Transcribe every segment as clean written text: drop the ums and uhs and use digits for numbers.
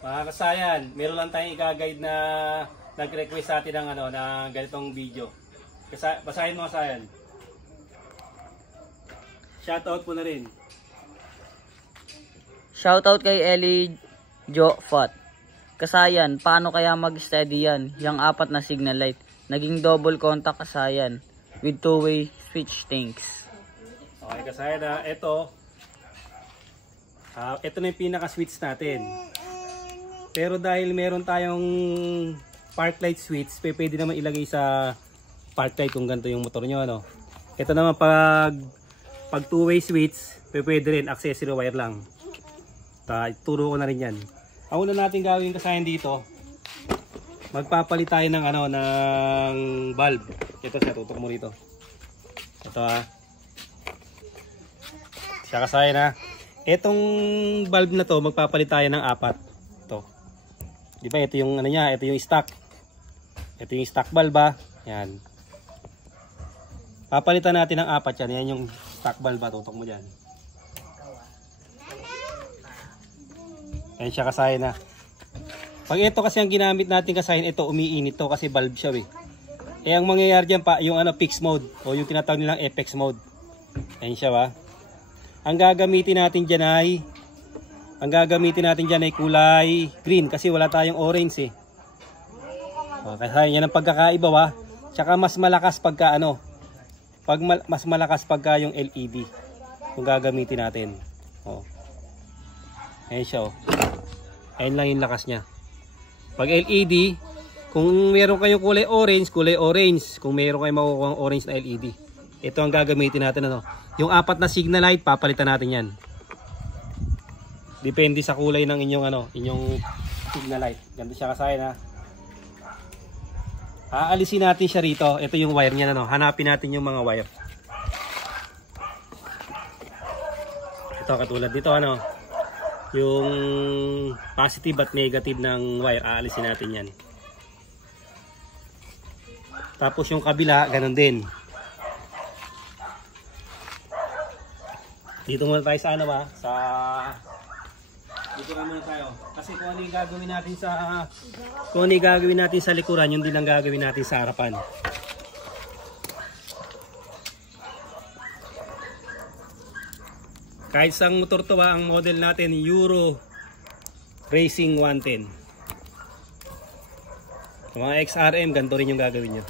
Mga kasayan, meron lang tayong i-guide na nag-request sa atin ng ganitong video. Basahin mo kasayan. Shoutout po na rin. Shoutout kay Ellie Jo Fat. Kasayan, paano kaya mag-steady yan? Yang 4 na signal light. Naging double contact kasayan. With 2-way switch tanks. Okay kasayan ha. Ito na yung pinaka-switch natin. Pero dahil meron tayong park light switch, pwede naman ilagay sa park light kung ganito yung motor nyo. Ano? Ito naman pag 2-way switch, pwede rin accessory wire lang. Turo ko na rin yan. Ang una natin gawin kasayan dito, magpapalit tayo ng ng bulb. Ito siya, tutok mo rito. Ito siya kasayan ha. Itong bulb na to, magpapalit tayo ng 4. Ito. Di ba ito yung niya, ito yung stock. Ito yung stock bulb ha. Yan. Papalitan natin ng 4 yan. Yan yung stock bulb ha. Tutok mo dyan. Ayan siya kasayan na. Pag ito kasi ang ginamit natin kasayan, ito umiinit to kasi bulb siya eh. Eh ang mangyayari dyan pa, yung fixed mode o yung tinatawag nilang FX mode. Ayan siya ba. Ang gagamitin natin dyan ay kulay green kasi wala tayong orange eh. Okay, yan ang pagkakaiba ba. Tsaka mas malakas pagka mas malakas pagka yung LED kung gagamitin natin. Oh. Ayan siya oh. Ayan lang yung lakas niya. Pag LED, kung meron kayong kulay orange. Kung meron kayong makukuha orange na LED, ito ang gagamitin natin Yung 4 na signal light, papalitan natin yan. Depende sa kulay ng inyong signal light. Ganito siya kasayan ha. Aalisin natin siya rito. Ito yung wire niya Hanapin natin yung mga wire. Ito katulad dito yung positive at negative ng wire, aalisin natin yan. Tapos yung kabila, ganun din. Dito muna tayo sa dito na muna tayo. Kasi kung ano yung gagawin natin sa likuran, yun din ang gagawin natin sa harapan. Kahit sang motor to ang model natin Euro Racing 110. Sa mga XRM, ganito rin yung gagawin nyo.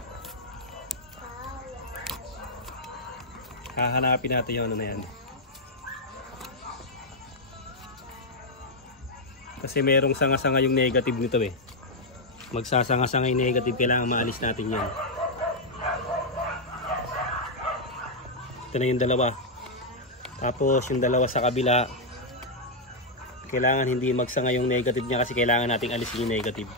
Hahanapin natin yung na yan. Kasi merong sanga-sanga yung negative nito eh. Magsasanga-sanga yung negative, kailangan maalis natin yan. Ito na yung dalawa. Tapos yung dalawa sa kabila, kailangan hindi magsanga yung negative niya kasi kailangan nating alisin yung negative.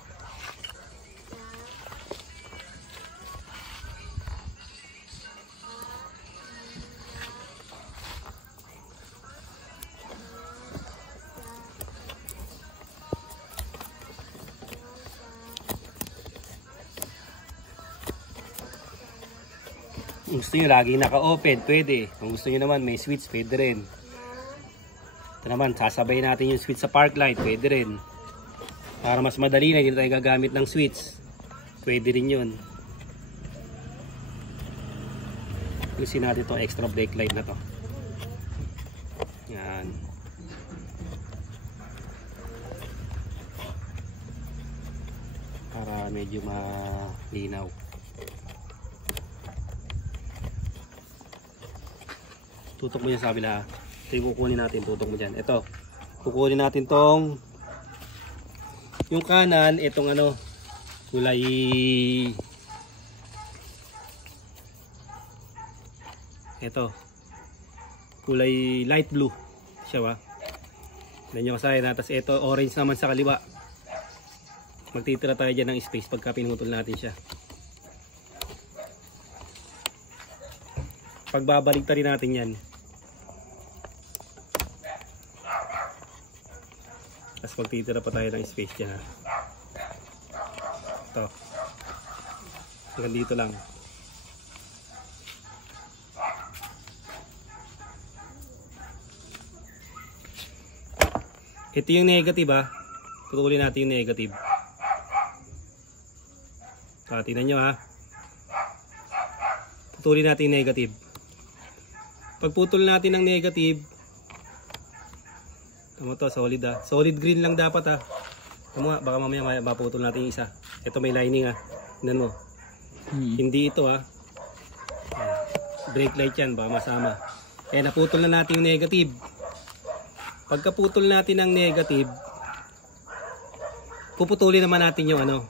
Kung gusto nyo lagi naka-open, pwede. Kung gusto nyo naman may switch, pwede rin. Ito naman, sasabay natin yung switch sa park light, pwede rin. Para mas madali na, hindi tayo gagamit ng switch. Pwede rin yun. Usin natin itong extra brake light na to. Yan. Para medyo malinaw. Tutok mo yan sa kabila. Ito yung kukunin natin. Tutok mo dyan. Ito. Kukunin natin tong yung kanan. Itong kulay ito. Kulay light blue. Siya ba? Ganyan nyo kasayan. Tapos ito orange naman sa kaliwa. Magtitira tayo dyan ng space pagka pinutol natin siya. Pagbabalik rin natin yan. Tapos magtitira pa tayo ng space dyan. Ito. Hanggang dito lang. Ito yung negative putulin natin yung negative. Tingnan nyo ha. Putulin natin yung negative. Pag putol natin ng negative, tama to, solid ha. Solid green lang dapat ha. Tama nga, baka mamaya maputol natin yung isa. Ito may lining ha. Tingnan mo. Hindi ito ha. Brake light yan, baka masama. Kaya naputol na natin yung negative. Pagkaputol natin ng negative, puputulin naman natin yung ano,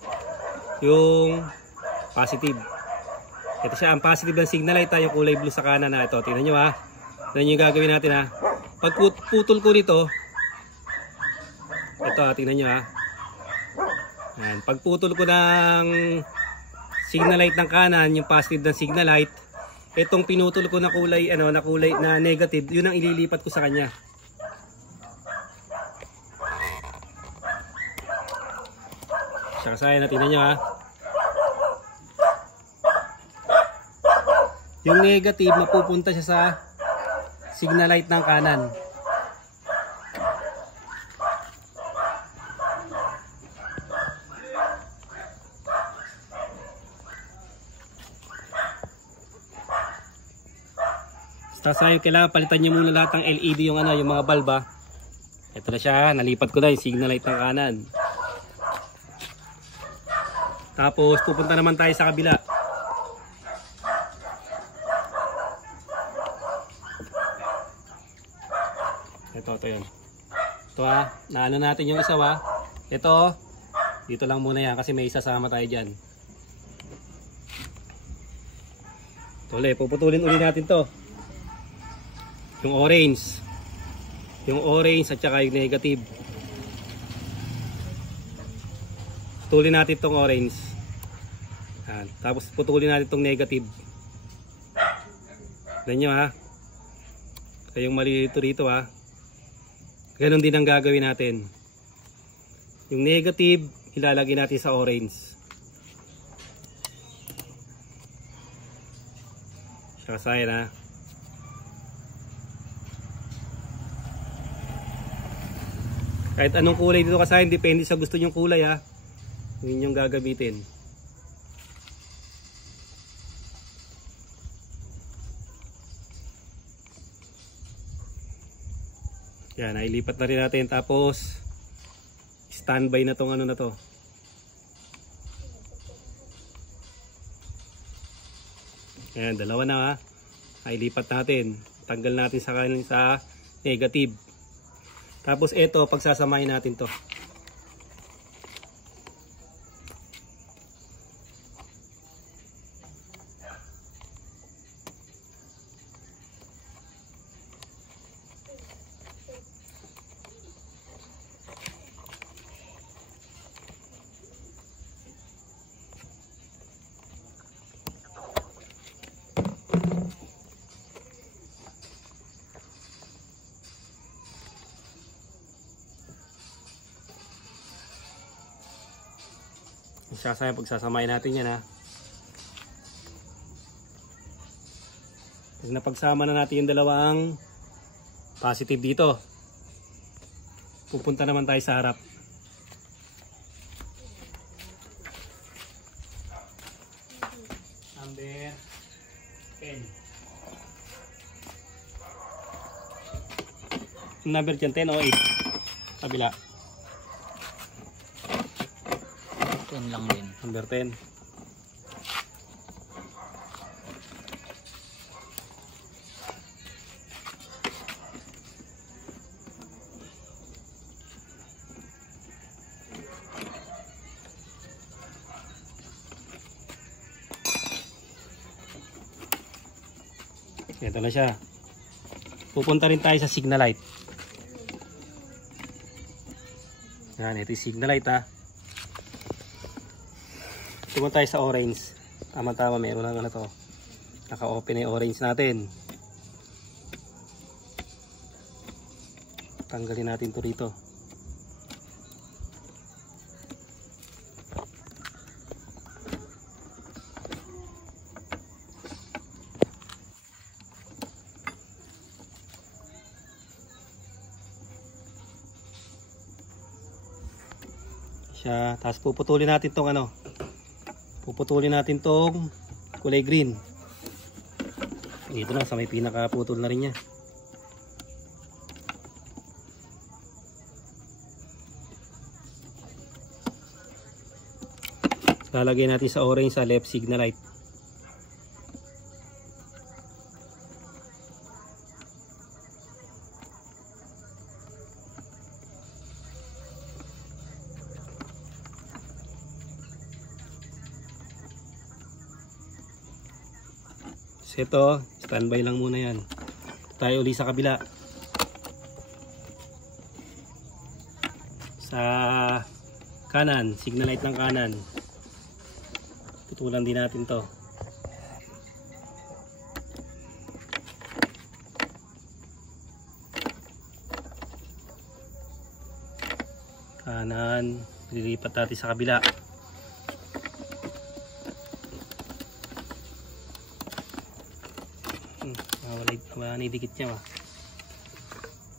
yung positive. Ito siya, ang positive ng signal light, yung kulay blue sa kanan na ito. Tingnan nyo ha. Tingnan nyo yung gagawin natin ha. Pag putol ko nito, ito ha, tingnan nyo ha. Yan. Pag putol ko ng signal light ng kanan, yung positive ng signal light, itong pinutol ko na kulay, na negative, yun ang ililipat ko sa kanya. Siya kasaya na, tingnan nyo ha. Yung negative, mapupunta siya sa signal light ng kanan. Basta sa'yo, kailangan palitan nyo muna lahat ng LED, yung mga bulb. Ito na siya, nalipat ko na yung signal light ng kanan. Tapos pupunta naman tayo sa kabila. Ito yun. Ito ha, naano natin yung isa ha. Ito, dito lang muna yan kasi may isasama tayo dyan. Ito ulit, puputulin ulit natin to. Yung orange. Yung orange at saka yung negative. Putulin natin itong orange. Yan. Tapos putulin natin itong negative. Tignan nyo ha. Kayong malilito rito ha. Ganon din ang gagawin natin. Yung negative, ilalagay natin sa orange. Sakasayan ha. Kahit anong kulay dito kasayan, depende sa gusto nyong kulay ha. Yun yung gagamitin. Yan, nailipat na rin natin. Tapos standby na tong na to. Yan, dalawa na ha. Nailipat natin. Tanggal natin sa negative. Tapos ito, pagsasamahin natin to. Pagsasamahin natin yan ha. Pag napagsama na natin yung dalawang positive dito, pupunta naman tayo sa harap. Number 10. Number 10 o 8? Kabila. 10 lang din. Number 10. Ito na siya. Pupunta rin tayo sa signal light. Yan, ito yung signal light ha. Pupunta tayo sa orange. Tama-tama, meron lang to. Naka-open na yung orange natin. Tanggalin natin to rito. siya. Tapos puputulin natin tong ano. Puputulin natin tong kulay green. Dito na sa may pinakaputol na rin niya. Lalagay natin sa orange sa left signal light. So ito, standby lang muna yan. Tayo uli sa kabila. Sa kanan, signal light ng kanan. Putulan din natin to. Kanan, lilipat natin sa kabila. Wala na idikit niya.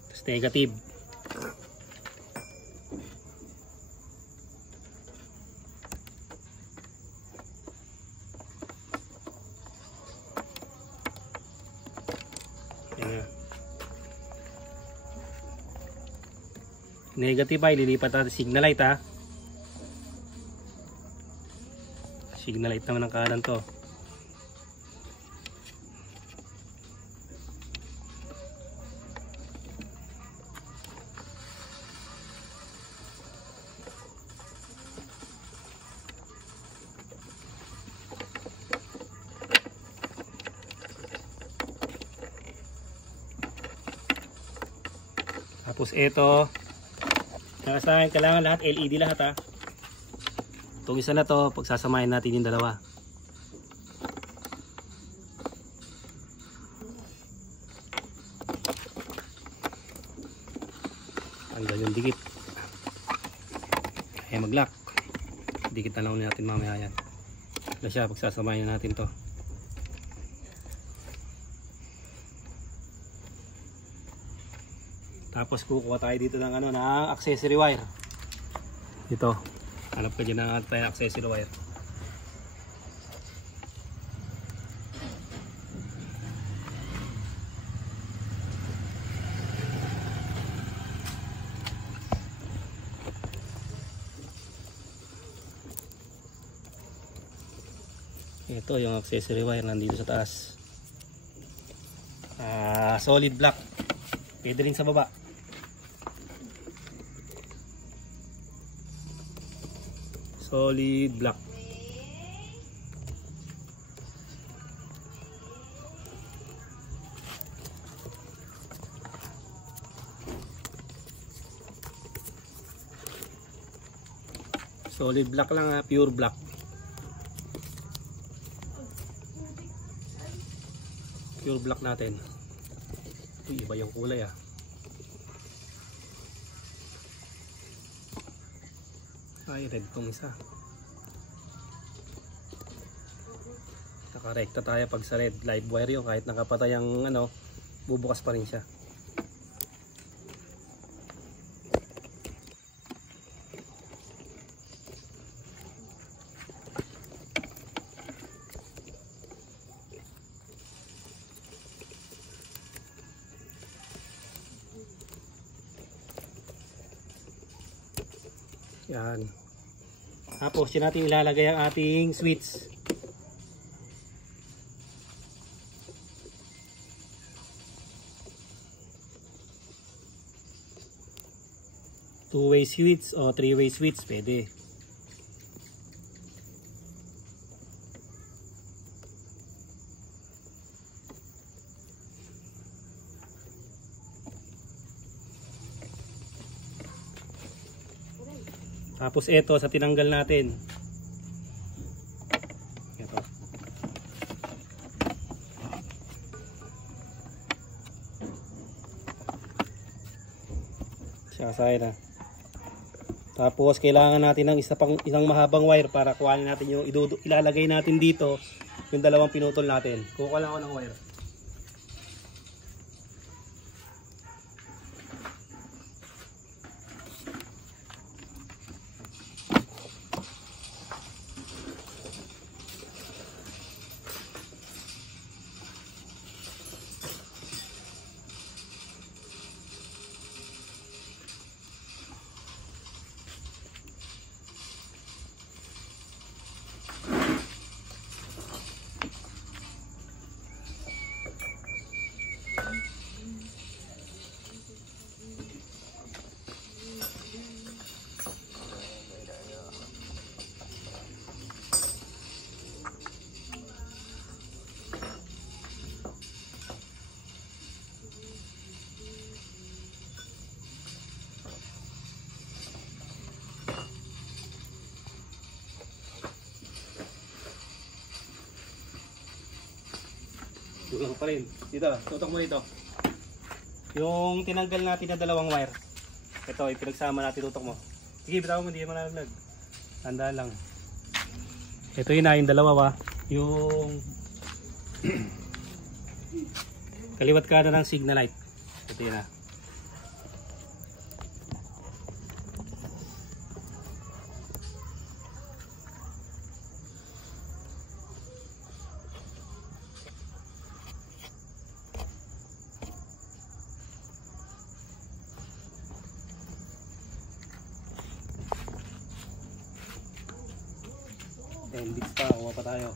Tapos negative. Negative ay lilipat natin signal light ha. Signal light naman ng kanan to. Tapos ito, nakasahin kailangan lahat LED lahat ha. Itong isa na to, pagsasamahin natin yung dalawa. Tanggal yung dikit. Kaya mag-lock. Dikit na lang natin mamaya yan. Ito siya, pagsasamahin natin to. Tapos kukuha tayo dito ng ano, ng accessory wire. Dito. Hanap ka dyan ng accessory wire. Ito yung accessory wire nandito sa taas. Solid black. Pwede rin sa baba. Solid black. Solid black lang ha, pure black. Pure black natin. Uy, iba yung kulay ah. Ay, red tong isa. Nakarekta tayo pag sa red. Live wire yun. Kahit nakapatay ang ano, bubukas pa rin siya. Yan. Tapos yan natin ilalagay ang ating switch. Two-way switch o three-way switch pwede. Tapos ito sa tinanggal natin. Ito. Sasay na. Tapos kailangan natin ng isang mahabang wire para kuhanin natin yung ilalagay natin dito yung dalawang pinutol natin. Kukuha lang ako ng wire. Kulang pa rin. Dito, tutok mo dito. Yung tinanggal natin na dalawang wire. Ito, ipinagsama natin, tutok mo. Sige, bitaw mo, hindi mo nalaglag. Tanda lang. Ito yun na, yung dalawa ba? Yung kaliwat ka na ng signal light. Ito yun na. Bits pa, kuha pa tayo.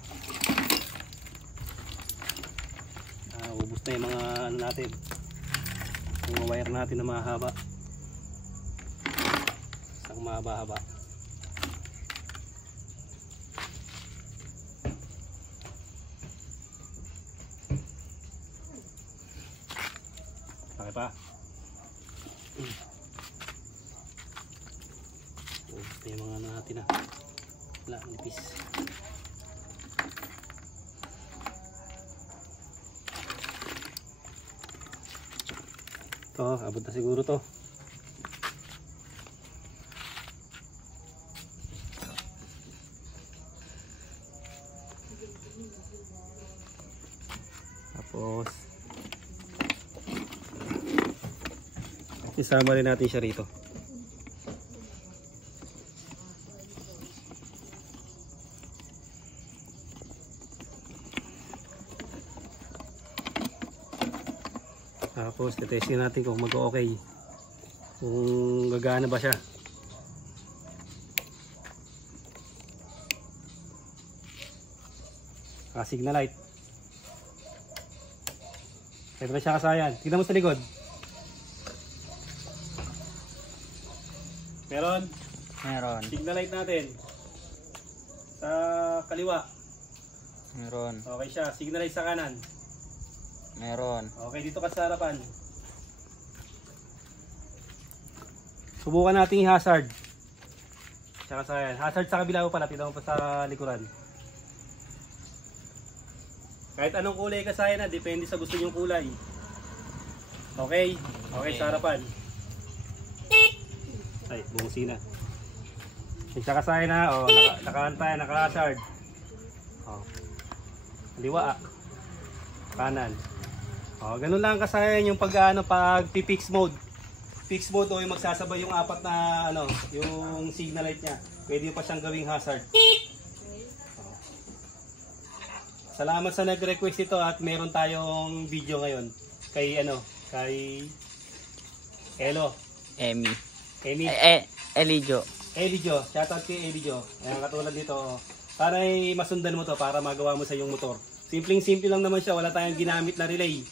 Ubus na yung mga ano natin, yung mga wire natin na mahaba, isang mahaba-haba. Okay pa. Ubus na yung mga ano natin na wala, nipis. Ito, abot na siguro to. Tapos isama rin natin siya rito. Tapos testin natin kung mag-okay, kung gagana ba siya. Signal light. Ito na siya kasayan. Tignan mo sa likod. Meron? Meron. Signal light natin. Sa kaliwa. Meron. Okay siya. Signal light sa kanan. Meron. Okay, dito ka sa harapan. Subukan natin yung hazard. Tsaka sa hazard sa kabila mo pala, tignan mo pa sa likuran. Kahit anong kulay kasayan na, depende sa gusto nyong kulay. Okay? Okay, sa harapan. Ay, bumusi na. Tsaka kasayan na, oh, naka-antay, naka-hazard. Oh. Kaliwa, kanan. Oh, ganun lang kasayan yung pag fix mode. Fix mode o yung magsasabay yung apat na yung signal light niya. Pwede pa siyang gawing hazard. Oh. Salamat sa nag-request ito at meron tayong video ngayon kay Emi. Elijo. Shoutout kay Elijo. Ayan, katulad dito. Para masundan mo to para magawa mo sa iyong motor. Simpleng-simple lang naman siya, wala tayong ginamit na relay.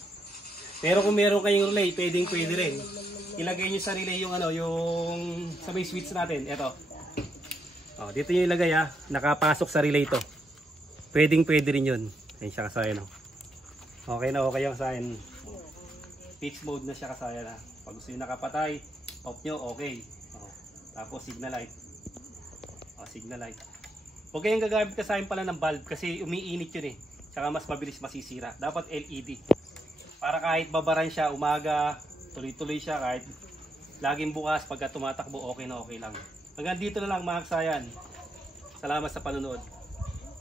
Pero kung meron kayong relay, pwede rin. Ilagay niyo sa relay yung yung sa may switch natin. Ito. Oh, dito niyo ilagay nakapasok sa relay to. Pwede rin 'yun. Ayun siya kasayan Okay na okay yung kasayan. Fix mode na siya kasayan Pag gusto niyo nakapatay, off niyo, okay. Oh, tapos signal light. Signal light. Huwag kayong gagamit kasayan pala ng bulb kasi umiinit 'yun Tsaka mas mabilis masisira. Dapat LED. Para kahit babaran siya umaga, tuloy-tuloy siya kahit laging bukas pagka tumatakbo okay na okay lang. Hanggang dito na lang mga kasayan. Salamat sa panonood.